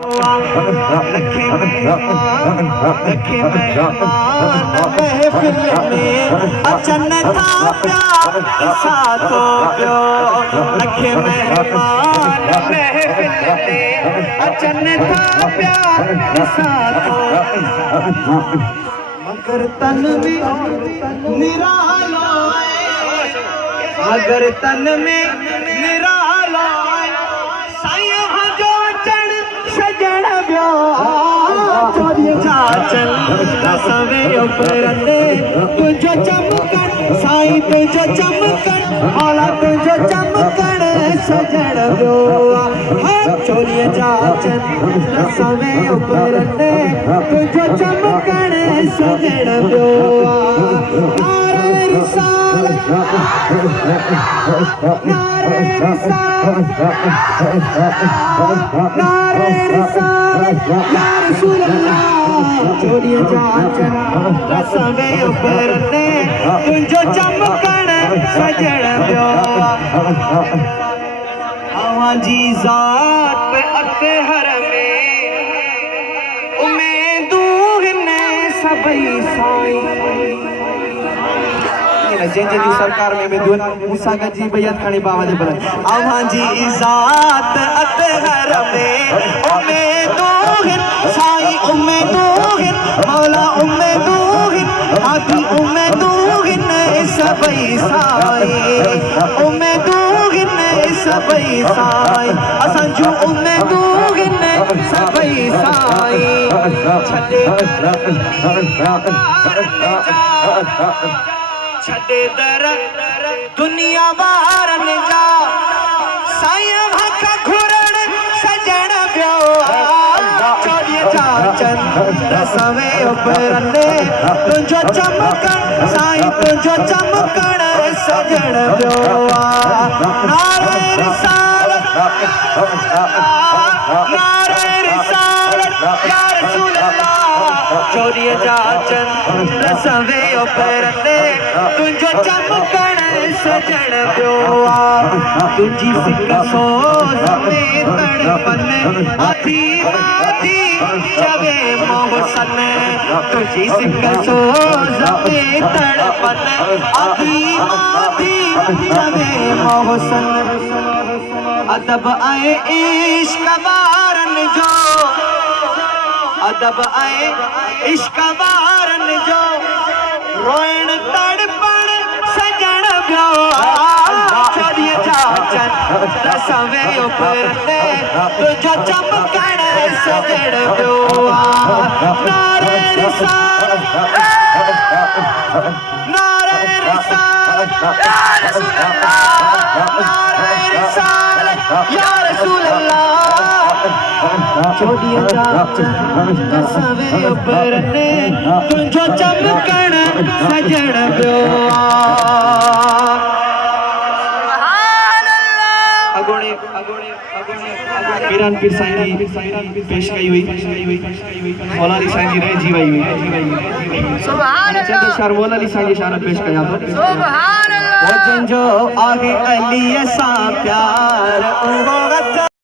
लखे मेहमान महफिल में अचन था प्यार साथो पियो लखे मेहमान महफिल में अचन था प्यार साथो मगर तन में निरालो मगर तन में निरालो सवे उपरंदे तुझो चमकण साईं तुझो चमकण मौला तुझो चमकण सजण वियो चोरीअ जा चंद सवे उपरंदे तुझो चमकण सजण वियो नारे रिसालत नारे रिसालत नारे रिसालत या रसूल अल्लाह चोरीअ जा चंद सवे उपरंदे तुझो चमकण सजण वियो अवां जी ज़ात पे अतहर में उम्मीदूं हिन सभई साईं जंहिंजे जी सरकार में मेदून मूसा गजी बैत खणी बाबा जे बल अवां जी ज़ात अतहर में उम्मीदूं हिन साईं उम्मीदूं हिन मौला उम्मीदूं हिन हादी उम्मीदूं हिन सभई साईं उम्मीदूं हिन सभई साईं असां जूं उम्मीदूं हिन सभई साईं छॾे दर दुनिया वारन जा साईं भख घुरण सजण वियो चोरीअ जा चंद सवे उपरंदे तुझो चमकण साईं तुझो चमकण सजण वियो नारे रिसालत नारे रिसालत या रसूल अल्लाह चोरीअ जा चंद सवे उपरंदे तुझो चमकण सजण वियो तुझी सिक सोज़ में तड़पन आधी आधी चवे मोहसन तुझी सिक सोज़ में तड़पन आधी आधी चवे मोहसन अदब आए इश्क वारन जो अदब आए इश्क वारन जो रोइण तड़पण सजण वियो चोरीअ जा चंद सवे उपरंदे तुझो चमकण सजण वियो नारे रिसालत नारे रिसालत या रसूल अल्लाह नारे रिसालत या रसूल अल्लाह चोरीअ जा चंद सवे उपरंदे तुझो चमकण सजण वियो अगोणे मीरान पीर साईं जी पेश कई हुई मौला अली साईं जी रहिजी वई हुई सुभान अल्लाह चंद शार मौला अली साईं जी शान पेश कया तो सुभान अल्लाह जंहिंजो आहे अलीअ सां प्यार उहो